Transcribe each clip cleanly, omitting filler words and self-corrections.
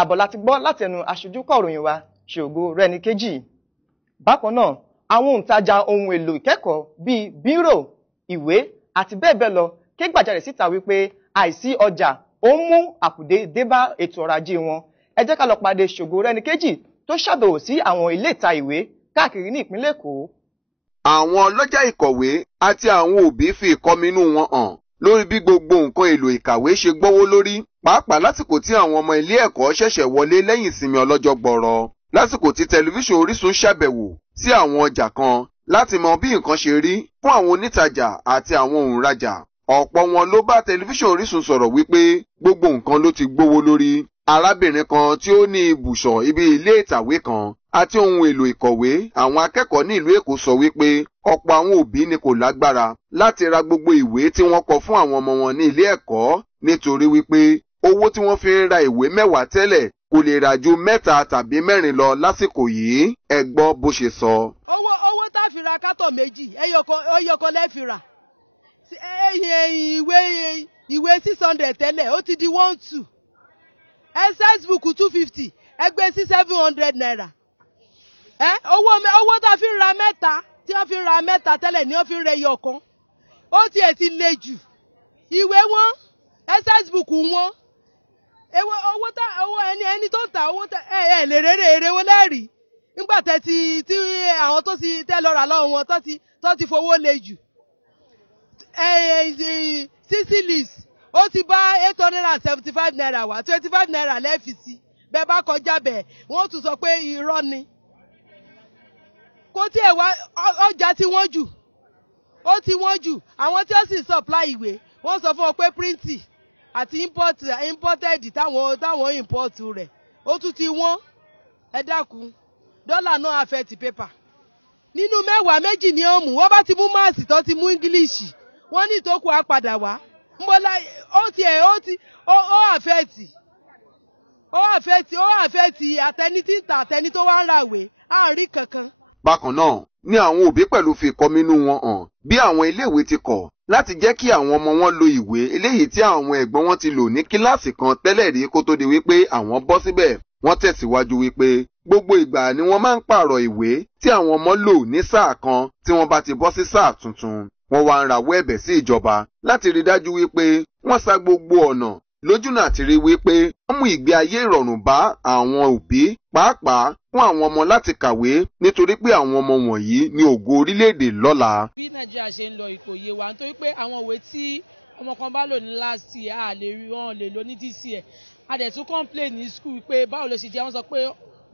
àbọ̀ láti gbọ́ láti ẹnu aṣojú kọ̀ròyìn wa Ṣògo Rẹ́nikejì. Bákan náà, àwọn òǹtajà ohun èlò ìkẹ́kọ̀ọ́ bíi bírò, ìwé àti bẹ́ẹ̀ bẹ́ẹ̀ lọ ké gbàjarè síta wípé àìsí ọjà ó ń mú àkùdé débá ètò ọrọ̀ ajé wọn. Ẹ jẹ́ ká lọ pàdé Ṣògo Rẹ́nikejì tó ṣàbẹ̀wò sí àwọn ilé ìta ìwé káàkiri ní ìpínlẹ̀ Èkó. Àwọn ọlọ́jà ìkọ̀wé àti àwọn òbí fi ìkọminú wọn hàn lórí bí gbogbo nǹkan èlò ìkàwé ṣe gbówó lórí, pàápàá lásìkò tí àwọn ọmọ ilé ẹ̀kọ́ ṣẹ̀ṣẹ̀ wọlé lẹ́yìn ìsinmi ọlọ́jọ́ gbọọrọ. Lásìkò tí tẹlifíṣàn Orísun ṣàbẹ̀wò sí àwọn ọjà kan láti mọ bí nǹkan ṣe rí fún àwọn onítàjà àti àwọn òǹrajà, ọ̀pọ̀ wọn ló bá tẹlifíṣàn Orísun sọ̀rọ̀ wípé gbogbo nǹkan ló ti gbówó lórí. Arábìnrin kan tí ó ní ibùsọ̀ ibi ilé ìtàwé kan àti ohun èlò ìkọ̀wé àwọn akẹ́kọ̀ọ́ ní ìlú Èkó sọ wípé ọ̀pọ̀ àwọn òbí ni kò lágbára láti ra gbogbo ìwé tí wọ́n kọ fún àwọn ọmọ wọn ní ilé ẹ̀kọ́ nítorí wípé owó tí wọ́n fi ń ra ìwé mẹ́wàá tẹ́lẹ̀ kò lè rà ju 3 tàbí 4 lọ lásìkò yìí. Ẹ gbọ́ bó ṣe sọ. Owó tá fi ra kátọ̀ méjì ẹyọkan lẹ́ fi rà. Ìwé 600 tẹ́lẹ̀ ó ti di 12. Exercise book 250 ẹgbẹ́ sí 700 naira. Owó tá fi ń ra mẹ́ta tí wọ́n fi ń ra mẹ́ta tẹ́lẹ̀ ni wọ́n fi ń ra ẹyọkan. Ó tiẹ̀ ti le jù. Ìwé wọn, exercise book wọn. Owó ẹni tó ń ta owó lè rere èrè wọn lẹ́rìí. Nígbà tí àwọn tó ti tẹ́ lọ rà lọ́wọ́ wọn tó ti fowó le jù. 60 leaves ó ti bá 875 naira wá, 25 naira lẹ́ẹ̀fì sí. Bẹ́ẹ̀ bá kọjá bẹ́ẹ̀ wọ́n tún sọ pé irọ́ ni. Kó tí ẹ̀ wá ọjà tí wọ́n jù. Ó ti wọ́n jù. Àwọn tí ó sì supply ìwé wọ́n sọ fún ọ pé printing àti imported táwọn import rẹ̀ ó tún ti wọ́n. Ẹ dákun dọ́là náà affect paper. Nínú 10 méjì ni ó mú. Wọ́n bá ti mú máàsì tó ti mú English wọ́n ní ìtókù á padà wá. Mbọ́lá ó àfẹ́ẹ̀tì àtẹni tí ń ta àtẹni tó wá ń ràwé àárín kankan. Bákan náà ni àwọn òbí pẹ̀lú fi ìkọminú wọn hàn bí àwọn iléèwé ti kọ̀ láti jẹ́ kí àwọn ọmọ wọn lo ìwé eléyìí tí àwọn ẹ̀gbọ́n wọn ti lò ní kíláàsì kan tẹ́lẹ̀ rí kó tó di wípé àwọn bọ́ síbẹ̀. Wọ́n tẹ̀síwájú wípé gbogbo ìgbà ni wọ́n máa ń pààrọ̀ ìwé tí àwọn ọmọ lò ní sáà kan tí wọ́n bá ti bọ́ sí sáà tuntun. Wọ́n wá ń rawọ́ ẹ̀bẹ̀ sí ìjọba láti rí dájú wípé wọ́n sa gbogbo ọ̀nà lójúnà àti rí wípé wọ́n mú ìgbé ayé ìrọ̀rùn bá àwọn òbí pàápàá fún àwọn ọmọ láti kàwé nítorí pé àwọn ọmọ wọ̀nyí ní ògo orílẹ̀-èdè lọ́la. Bí Nàìjíríà ṣe ń lọ kò yé wa nítorí pé àwọn ìwé tí ọmọ kan bá lò ní last year a lè rí wọn lè lò ní this year. A dẹ̀ tún complain ní school pé báwo ló ṣe jẹ́ wọ́n sọ pé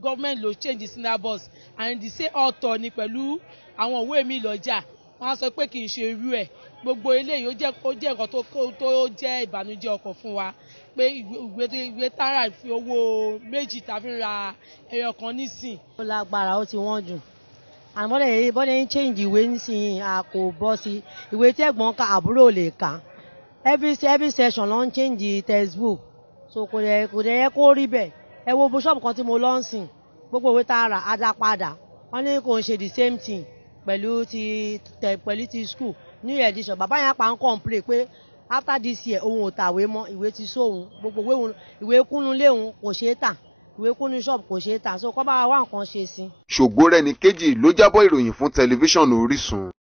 government ló change the syllabus and the same author ni pẹ̀lú àwọn ìwé mi lọ́jà. Wọ́n á sọ pé kì í ṣe irú ẹ̀. Gbogbo eléyìí ó jẹ́ nǹkan tó jẹ́ ìbànújẹ́ ọkàn fún wa pé ìwé tààrà fi owó méjì tàbí ra ẹyọ kan nísìn. Ó lágbára ó ti wọ́n jù. Àmọ́ bọ́dẹ̀ ń change ìwé nísìnyí a kò bọ́ sí ìwé tí ẹ̀gbọ́n ka àbúrò lè kà. Every session ló ń change textbook. So kò dẹ̀ yẹ kó rí bẹ́ẹ̀. Ẹ wo bó ṣọ́ọ̀bù kan tí mo lọ ń sìn gbogbo ìwé tààrà á dá padà. Wọ́n ní kò ń ṣe the same thing pẹ̀lú ti school new edition. Bàbá yẹn pa ń complain pé after this year òun ò tàwé mọ́ ìwé ti sóhun gbogbo ìwé kúnnú léhun kò ṣeé tà ìwé kúnnú ṣọ́ọ̀bù kò ṣeé tà so kọ́ bá wá nǹkan ṣe sí. Ṣògo Rẹ́nikejì ló jábọ̀ ìròyìn fún tẹlifíṣàn Orísun.